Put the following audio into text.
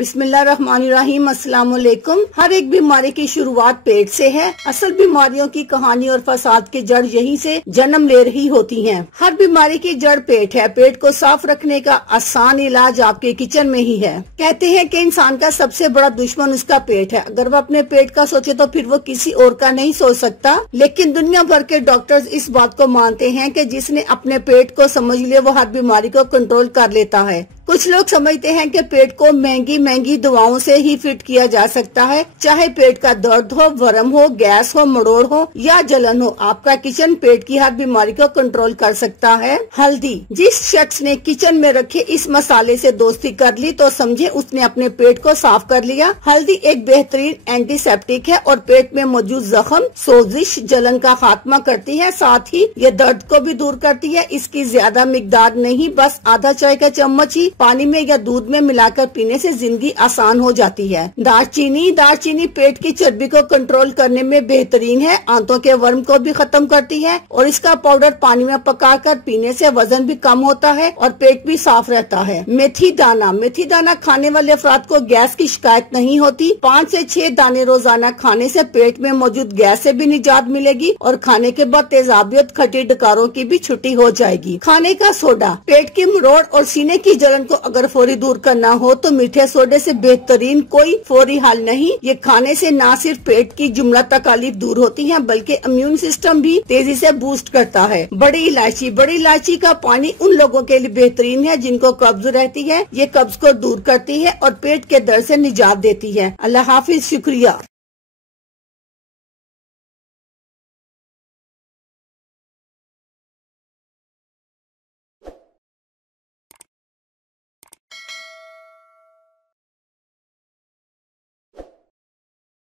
बिस्मिल्लाहिर्रहमानिर्रहीम। अस्सलाम वालेकुम। हर एक बीमारी की शुरुआत पेट से है। असल बीमारियों की कहानी और फसाद की जड़ यहीं से जन्म ले रही होती हैं। हर बीमारी की जड़ पेट है। पेट को साफ रखने का आसान इलाज आपके किचन में ही है। कहते हैं कि इंसान का सबसे बड़ा दुश्मन उसका पेट है। अगर वो अपने पेट का सोचे तो फिर वो किसी और का नहीं सोच सकता। लेकिन दुनिया भर के डॉक्टर्स इस बात को मानते हैं कि जिसने अपने पेट को समझ लिया वो हर बीमारी को कंट्रोल कर लेता है। कुछ लोग समझते हैं कि पेट को महंगी महंगी दवाओं से ही फिट किया जा सकता है, चाहे पेट का दर्द हो, वर्म हो, गैस हो, मरोड़ हो या जलन हो। आपका किचन पेट की हर बीमारी को कंट्रोल कर सकता है। हल्दी। जिस शख्स ने किचन में रखे इस मसाले से दोस्ती कर ली तो समझे उसने अपने पेट को साफ कर लिया। हल्दी एक बेहतरीन एंटीसेप्टिक है और पेट में मौजूद जख्म, सोजिश, जलन का खात्मा करती है। साथ ही ये दर्द को भी दूर करती है। इसकी ज्यादा मिकदार नहीं, बस आधा चाय का चम्मच ही पानी में या दूध में मिलाकर पीने से जिंदगी आसान हो जाती है। दालचीनी पेट की चर्बी को कंट्रोल करने में बेहतरीन है। आंतों के वर्म को भी खत्म करती है और इसका पाउडर पानी में पकाकर पीने से वजन भी कम होता है और पेट भी साफ रहता है। मेथी दाना खाने वाले अफराद को गैस की शिकायत नहीं होती। 5 से 6 दाने रोजाना खाने से पेट में मौजूद गैस से भी निजात मिलेगी और खाने के बाद तेजाबियत, खट्टी डकारों की भी छुट्टी हो जाएगी। खाने का सोडा। पेट की मरोड़ और सीने की जलन को अगर फौरी दूर करना हो तो मीठे सोडे से बेहतरीन कोई फौरी हल नहीं। ये खाने से न सिर्फ पेट की जुमला तकलीफ दूर होती है बल्कि इम्यून सिस्टम भी तेजी से बूस्ट करता है। बड़ी इलायची का पानी उन लोगों के लिए बेहतरीन है जिनको कब्ज रहती है। ये कब्ज को दूर करती है और पेट के दर्द से निजात देती है। अल्लाह हाफिज। शुक्रिया।